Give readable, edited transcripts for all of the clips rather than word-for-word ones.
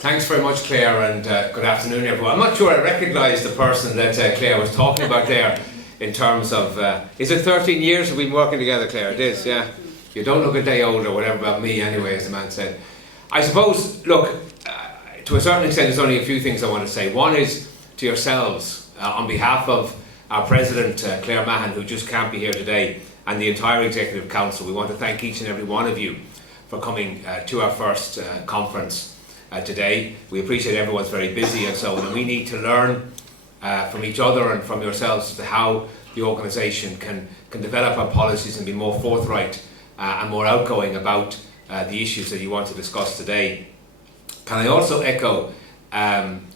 Thanks very much, Claire, and good afternoon, everyone. I'm not sure I recognise the person that Claire was talking about there in terms of, is it 13 years we've been working together, Claire? It is, yeah. You don't look a day older, whatever about me anyway, as the man said. I suppose, look, to a certain extent there's only a few things I want to say. One is to yourselves, on behalf of our President, Claire Mahan, who just can't be here today, and the entire Executive Council, we want to thank each and every one of you for coming to our first conference today. We appreciate everyone's very busy and so on, and we need to learn from each other and from yourselves as to how the organisation can develop our policies and be more forthright and more outgoing about the issues that you want to discuss today. Can I also echo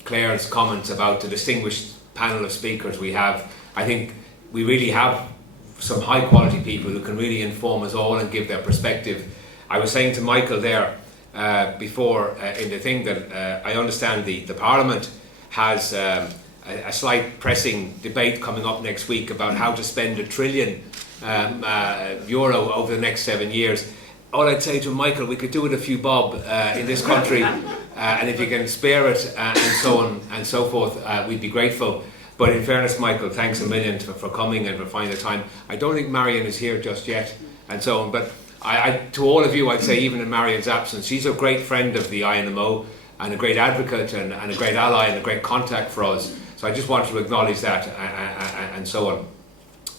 Claire's comments about the distinguished panel of speakers we have? I think we really have some high quality people who can really inform us all and give their perspective. I was saying to Michael there before in the thing that I understand the Parliament has a slight pressing debate coming up next week about how to spend €1 trillion over the next 7 years. All I'd say to Michael, we could do it a few bob in this country, and if you can spare it and so on and so forth, we'd be grateful. But in fairness, Michael, thanks a million for coming and for finding the time. I don't think Marion is here just yet and so on, but to all of you, I'd say, even in Marion's absence, she's a great friend of the INMO and a great advocate and a great ally and a great contact for us. So I just wanted to acknowledge that and so on.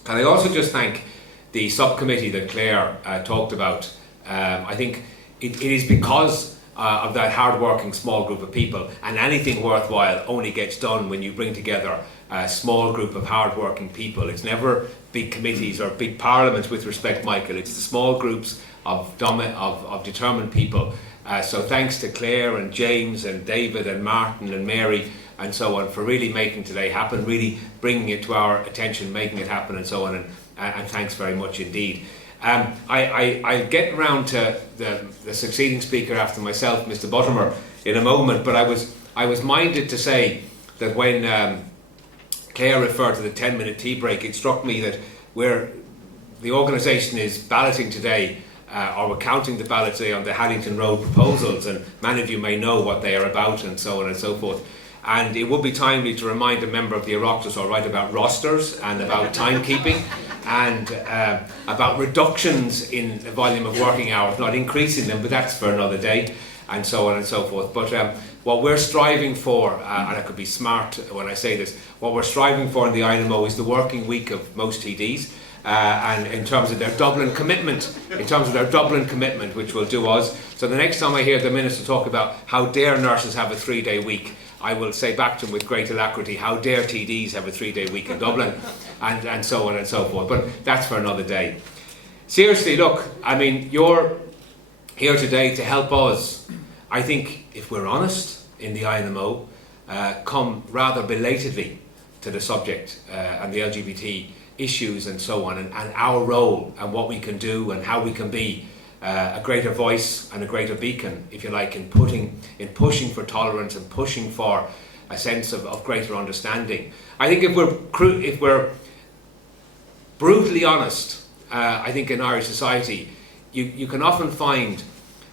Can I also just thank the subcommittee that Claire talked about. I think it is because of that hard-working small group of people, and anything worthwhile only gets done when you bring together a small group of hard-working people. It's never big committees or big parliaments with respect, Michael. It's the small groups of determined people. So thanks to Claire and James and David and Martin and Mary and so on for really making today happen, really bringing it to our attention, making it happen and so on, and thanks very much indeed. I'll get around to the succeeding speaker after myself, Mr. Buttimer, in a moment, but I was minded to say that when Claire referred to the 10-minute tea break, it struck me that the organisation is balloting today, or we're counting the ballots today on the Haddington Road proposals, and many of you may know what they are about and so on and so forth. And it would be timely to remind a member of the Oireachtas all right about rosters and about timekeeping and about reductions in the volume of working hours, not increasing them, but that's for another day, and so on and so forth. But what we're striving for, and I could be smart when I say this, what we're striving for in the INMO is the working week of most TDs, and in terms of their Dublin commitment, which will do us. So the next time I hear the Minister talk about how dare nurses have a 3-day week, I will say back to him with great alacrity, how dare TDs have a 3-day week in Dublin, and so on and so forth. But that's for another day. Seriously, look, I mean, you're here today to help us, I think, if we're honest, in the INMO, come rather belatedly to the subject and the LGBT issues and so on, and our role and what we can do and how we can be a greater voice and a greater beacon, if you like, in pushing for tolerance and pushing for a sense of greater understanding. I think if we're brutally honest, I think in Irish society, you can often find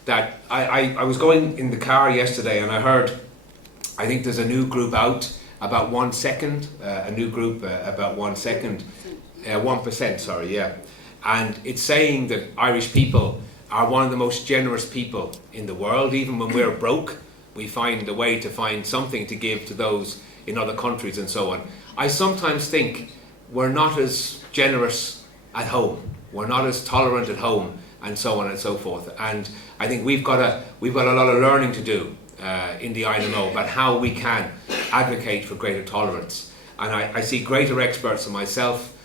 that I was going in the car yesterday and I heard, I think there's a new group out about 1 second, about 1 second, 1%, sorry, yeah. And it's saying that Irish people are one of the most generous people in the world. Even when we're broke, we find a way to find something to give to those in other countries and so on. I sometimes think we're not as generous at home, we're not as tolerant at home, and so on and so forth. And I think we've got a lot of learning to do in the INMO about how we can advocate for greater tolerance. And I see greater experts than myself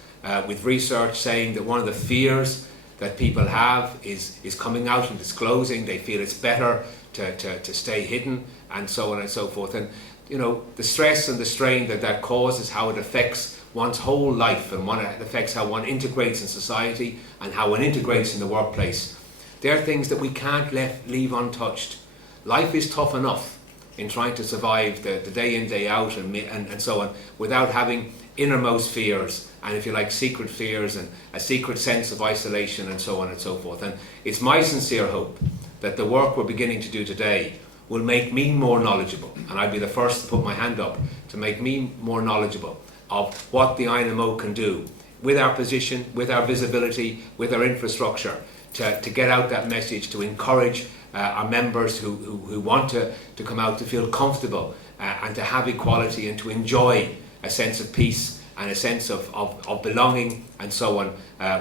with research saying that one of the fears that people have is coming out and disclosing. They feel it's better to stay hidden and so on and so forth. And you know, the stress and the strain that causes, how it affects one's whole life and it affects how one integrates in society and how one integrates in the workplace. They're things that we can't leave untouched. Life is tough enough in trying to survive the day in, day out and so on, without having innermost fears and, if you like, secret fears and a secret sense of isolation and so on and so forth. And it's my sincere hope that the work we're beginning to do today will make me more knowledgeable, and I'd be the first to put my hand up to make me more knowledgeable of what the INMO can do with our position, with our visibility, with our infrastructure, to get out that message, to encourage our members who want to come out to feel comfortable and to have equality and to enjoy a sense of peace and a sense of belonging and so on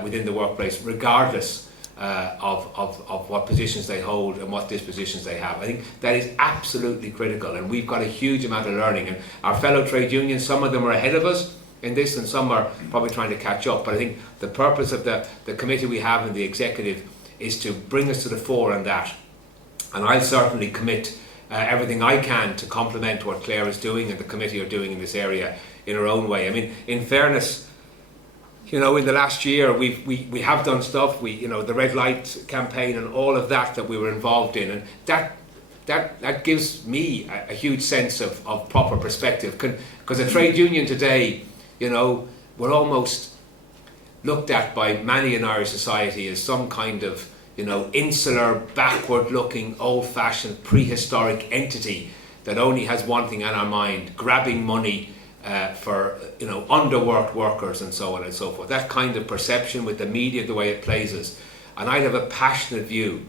within the workplace, regardless of what positions they hold and what dispositions they have. I think that is absolutely critical, and we've got a huge amount of learning. And our fellow trade unions, some of them are ahead of us in this and some are probably trying to catch up. But I think the purpose of the committee we have in the executive is to bring us to the fore on that. And I'll certainly commit everything I can to complement what Claire is doing and the committee are doing in this area in our own way. I mean, in fairness, in the last year we have done stuff. The red light campaign and all of that we were involved in, and that gives me a huge sense of proper perspective. Because a trade union today, we're almost looked at by many in Irish society as some kind of insular, backward-looking, old-fashioned, prehistoric entity that only has one thing on our mind: grabbing money for underworked workers and so on and so forth. That kind of perception with the media, the way it plays us. And I have a passionate view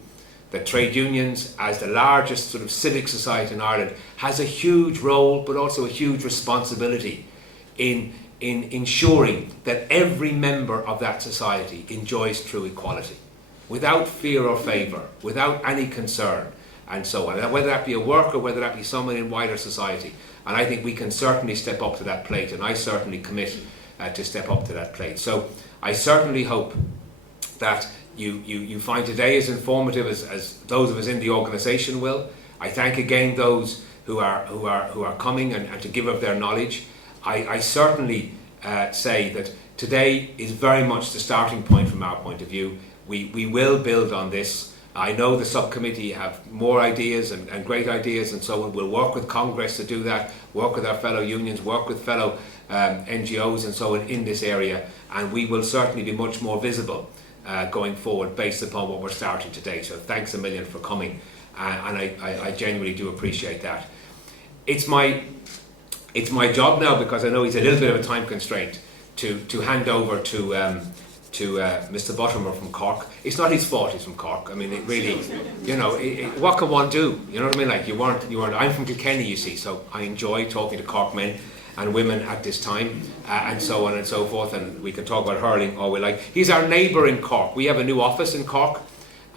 that trade unions, as the largest sort of civic society in Ireland, has a huge role but also a huge responsibility in ensuring that every member of that society enjoys true equality, without fear or favour, without any concern, and so on. Whether that be a worker, whether that be someone in wider society. And I think we can certainly step up to that plate, and I certainly commit to step up to that plate. So I certainly hope that you find today as informative as those of us in the organisation will. I thank again those who are coming and to give of their knowledge. I certainly say that today is very much the starting point from our point of view. We will build on this. I know the subcommittee have more ideas and great ideas and so on. We'll work with Congress to do that, work with our fellow unions, work with fellow NGOs and so on in this area, and we will certainly be much more visible going forward based upon what we're starting today. So thanks a million for coming, and I genuinely do appreciate that. It's my job now, because I know he's a little bit of a time constraint, to hand over to Mr. Buttermore from Cork. It's not his fault he's from Cork. I mean, it really, what can one do? You know what I mean? Like, you weren't. I'm from Kilkenny, you see, so I enjoy talking to Cork men and women at this time, and so on and so forth, and we can talk about hurling all we like. He's our neighbour in Cork. We have a new office in Cork,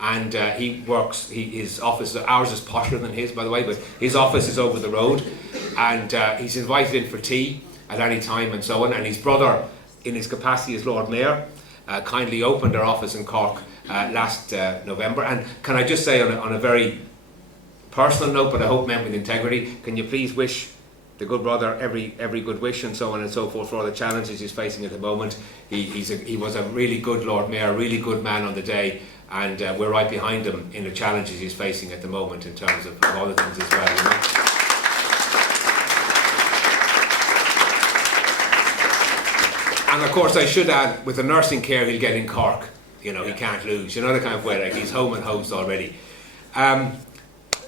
and his office, ours is posher than his, by the way, but his office is over the road, and he's invited in for tea at any time and so on, and his brother, in his capacity as Lord Mayor, kindly opened our office in Cork last November. And can I just say on a very personal note, but I hope meant with integrity, can you please wish the good brother every good wish and so on and so forth for all the challenges he's facing at the moment. He was a really good Lord Mayor, a really good man on the day, and we're right behind him in the challenges he's facing at the moment in terms of other things as well. And of course I should add, with the nursing care he'll get in Cork, he can't lose, the kind of way, like he's home and host already.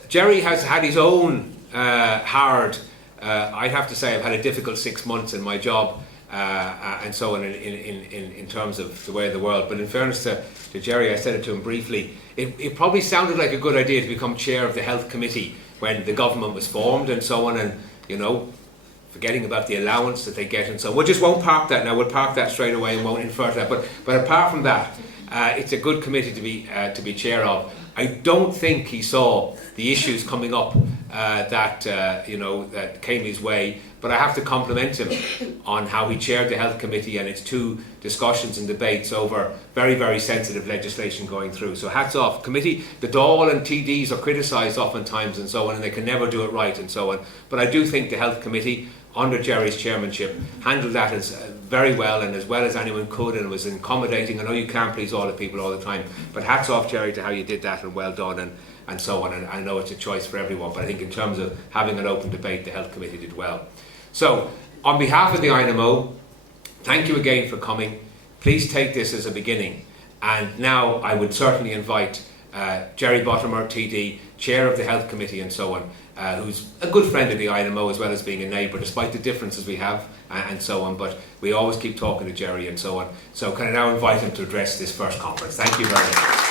Jerry has had his own hard, I'd have to say I've had a difficult 6 months in my job, and so on in terms of the way of the world. But in fairness to Jerry, I said it to him briefly, it probably sounded like a good idea to become chair of the health committee when the government was formed and so on, and forgetting about the allowance that they get and so on. We just won't park that now. We'll park that straight away and won't infer that. But apart from that, it's a good committee to be chair of. I don't think he saw the issues coming up that came his way. But I have to compliment him on how he chaired the health committee and its 2 discussions and debates over very, very sensitive legislation going through. So hats off. Committee, the Dáil and TDs are criticised oftentimes and so on, and they can never do it right and so on. But I do think the health committee, under Jerry's chairmanship, handled that as very well and as well as anyone could, and was accommodating. I know you can't please all the people all the time, but hats off, Jerry, to how you did that, and well done and so on. And I know it's a choice for everyone, but I think in terms of having an open debate, the health committee did well. So, on behalf of the INMO, thank you again for coming. Please take this as a beginning. And now I would certainly invite Jerry Buttermore, TD, chair of the health committee and so on, who's a good friend of the INMO as well as being a neighbour, despite the differences we have and so on. But we always keep talking to Jerry and so on. So can I now invite him to address this first conference? Thank you very much.